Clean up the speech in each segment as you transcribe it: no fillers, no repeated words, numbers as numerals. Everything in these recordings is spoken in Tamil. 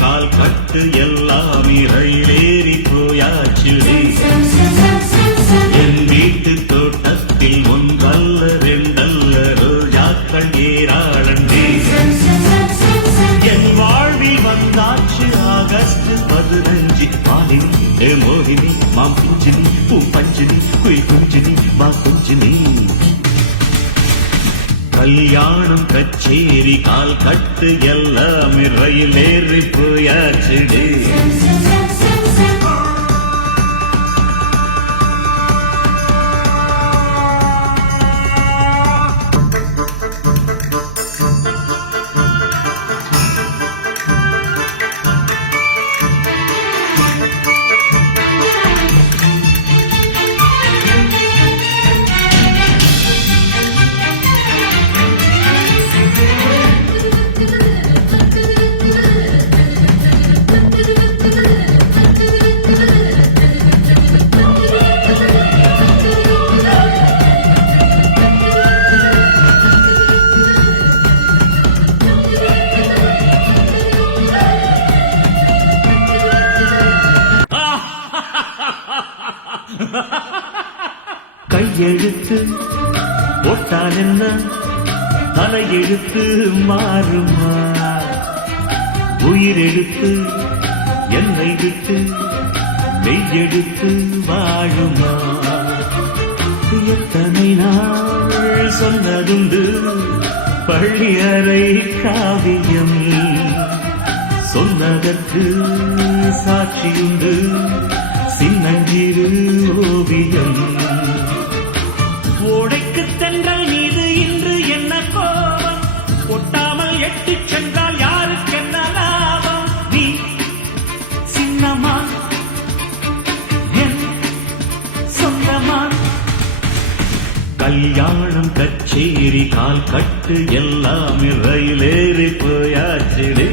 கால் கட்டு எல்லாம் ரயிலேறி போயாச்சுடி. என் வீட்டு தோட்டத்தில் ஒன்றல்ல ரெண்டல்ல ரோஜாக்கள் ஏராளண்டி. என் வாழ்வில் வந்தாச்சு ஆகஸ்ட் 15 மாலினி மோகினி மாம் பிஞ்சினி பூ பஞ்சினி குய் குஞ்சினி மா குஞ்சினி. கல்யாணம் கச்சேரி கால் கட்டு எல்லாம் ரயிலேறி போயாச்சுடி. கையெழுத்து போட்டால் என்ன தலையெழுத்து மாறுமா? உயிரெழுத்து என்னை விட்டு மெய்யெழுத்து வாழுமா? எத்தனை நாள் சொன்னதுண்டு பள்ளி அறை காவியம், சொன்னதற்கு சாட்சியுண்டு சின்னஞ்சிறு ஓவியம். ஓடைக்கு தென்றல் மீது இன்று என்ன கோபம்? ஒட்டாமல் எட்டு சென்றால் யாருக்கு என்ன லாபம்? நீ சின்னமா என் சொந்தமா? கல்யாணம் கச்சேரி கால் கட்டு எல்லாம் ரயிலேறி போயாச்சிடு.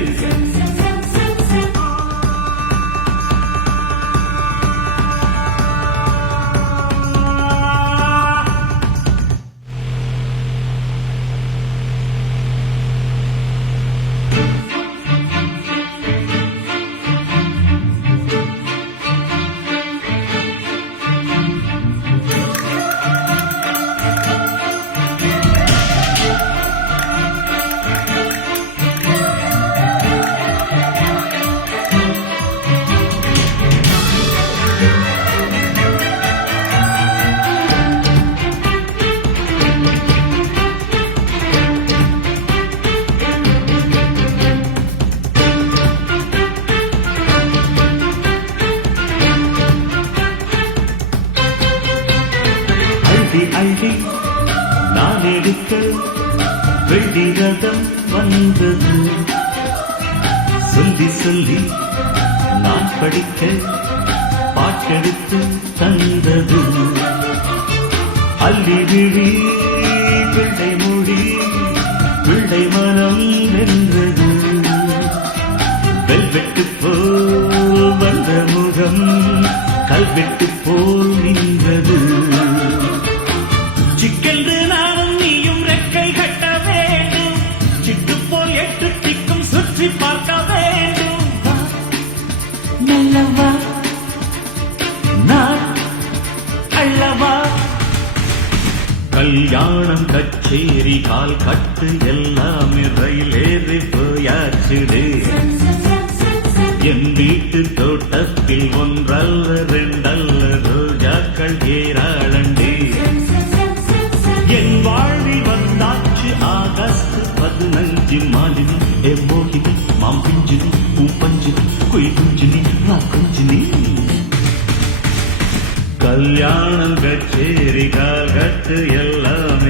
அள்ளி நான் எடுக்க வெள்ளி ரதம் வந்தது. சொல்லி சொல்லி நான் படிக்க பாட்டெடுத்து தந்தது. அள்ளி விழி பிள்ளை மொழி பிள்ளை மனம் வென்றது. வெல்வெட்டு போல் வந்த முகம் கல்வெட்டு போல் நின்றது. சிக்கென்று நானும் நீயும் ரெக்கை கட்ட வேண்டும், சிட்டு போல் எட்டு திக்கும் சுற்றி பார்க்க வேண்டும். நல்லவா நான் அல்லவா? கல்யாணம் கச்சேரி கால் கட்டு எல்லாம் ரயிலேறி போயாச்சுடு. என் வீட்டு தோட்டத்தில் ஒன்றல்ல ரெண்டல்ல ரோஜாக்கள் ஏராளண்டி. என் வாழ்வில் வந்தாச்சு ஆகஸ்ட் 15 மாலினி மோகினி மாம் பிஞ்சினி பூ பஞ்சினி குய் குஞ்சினி ரா குஞ்சினி. கல்யாணம் கச்சேரி கால் கட்டு எல்லாம்